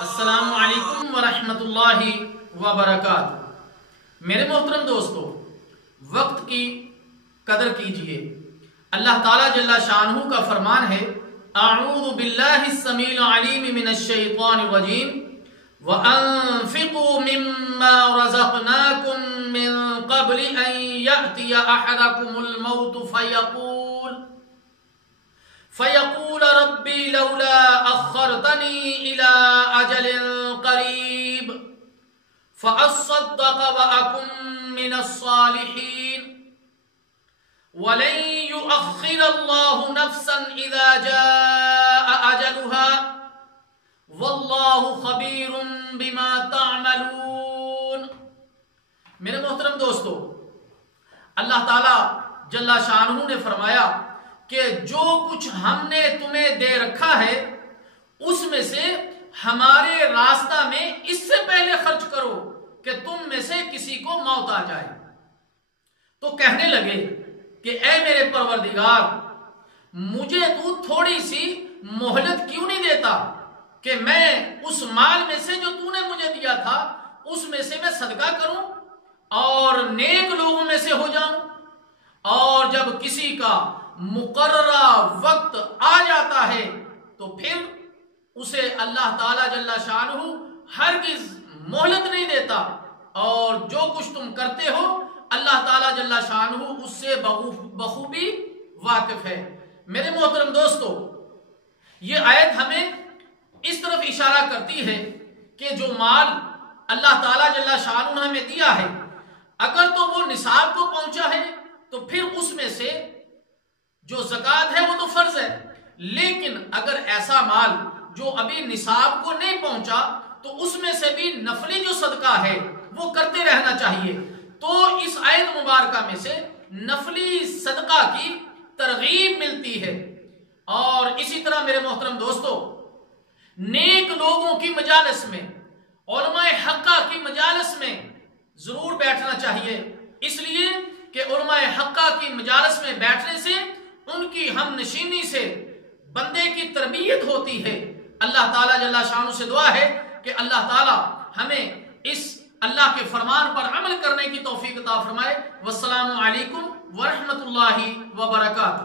السلام علیکم ورحمۃ اللہ وبرکاتہ۔ میرے محترم دوستو، وقت کی قدر کیجئے۔ اللہ تعالیٰ جل شانہ کا فرمان ہے، اعوذ باللہ السمیع العلیم من الشیطان الرجیم وَأَنفِقُوا مِمَّا رَزَقْنَاكُم مِّن قَبْلِ أَن يَأْتِيَ أَحَدَكُمُ الْمَوْتُ فَيَقُولَ رَبِّي لَوْلَا أَخَّرْتَنِي إِلَىٰ أَجَلٍ قَرِيبٍ فَأَصَّدَّقَ وَأَكُن مِّنَ الصَّالِحِينَ وَلَن يُؤَخِّرَ اللَّهُ نَفْسًا إِذَا جَاءَ أَجَلُهَا وَاللَّهُ خَبِيرٌ بِمَا تَعْمَلُونَ۔ میرے محترم دوستو، اللہ تعالیٰ جل شانہ نے فرمایا کہ جو کچھ ہم نے تمہیں دے رکھا ہے اس میں سے ہمارے راستہ میں اس سے پہلے خرچ کرو کہ تم میں سے کسی کو موت آ جائے۔ تو کہنے لگے کہ اے میرے پروردگار، مجھے تو تھوڑی سی مہلت کیوں نہیں دیتا کہ میں اس مال میں سے جو تو نے مجھے دیا تھا اس میں سے میں صدقہ کروں اور نیک لوگوں میں سے ہو جاؤں۔ اور جب کسی کا مقررہ وقت آ جاتا ہے تو پھر اسے اللہ تعالیٰ جل شانہ ہرگز مہلت نہیں دیتا، اور جو کچھ تم کرتے ہو اللہ تعالیٰ جل شانہ اس سے بخوبی واقف ہے۔ میرے محترم دوستو، یہ آیت ہمیں اس طرف اشارہ کرتی ہے کہ جو مال اللہ تعالیٰ جل شانہ نے ہمیں دیا ہے، اگر تو وہ نصاب کو پہنچا ہے تو پھر اس میں سے جو زکوٰۃ ہے وہ تو فرض ہے، لیکن اگر ایسا مال جو ابھی نصاب کو نہیں پہنچا تو اس میں سے بھی نفلی جو صدقہ ہے وہ کرتے رہنا چاہیے۔ تو اس آیت مبارکہ میں سے نفلی صدقہ کی ترغیب ملتی ہے۔ اور اسی طرح میرے محترم دوستو، نیک لوگوں کی مجالس میں، علماء حقہ کی مجالس میں ضرور بیٹھنا چاہیے، اس لیے کہ علماء حقہ کی مجالس میں بیٹھنے سے ان کی ہم نشینی سے بندے کی تربیت ہوتی ہے۔ اللہ تعالیٰ جل شانہ سے دعا ہے کہ اللہ تعالیٰ ہمیں اس اللہ کے فرمان پر عمل کرنے کی توفیق عطا فرمائے۔ والسلام علیکم ورحمۃ اللہ وبرکاتہ۔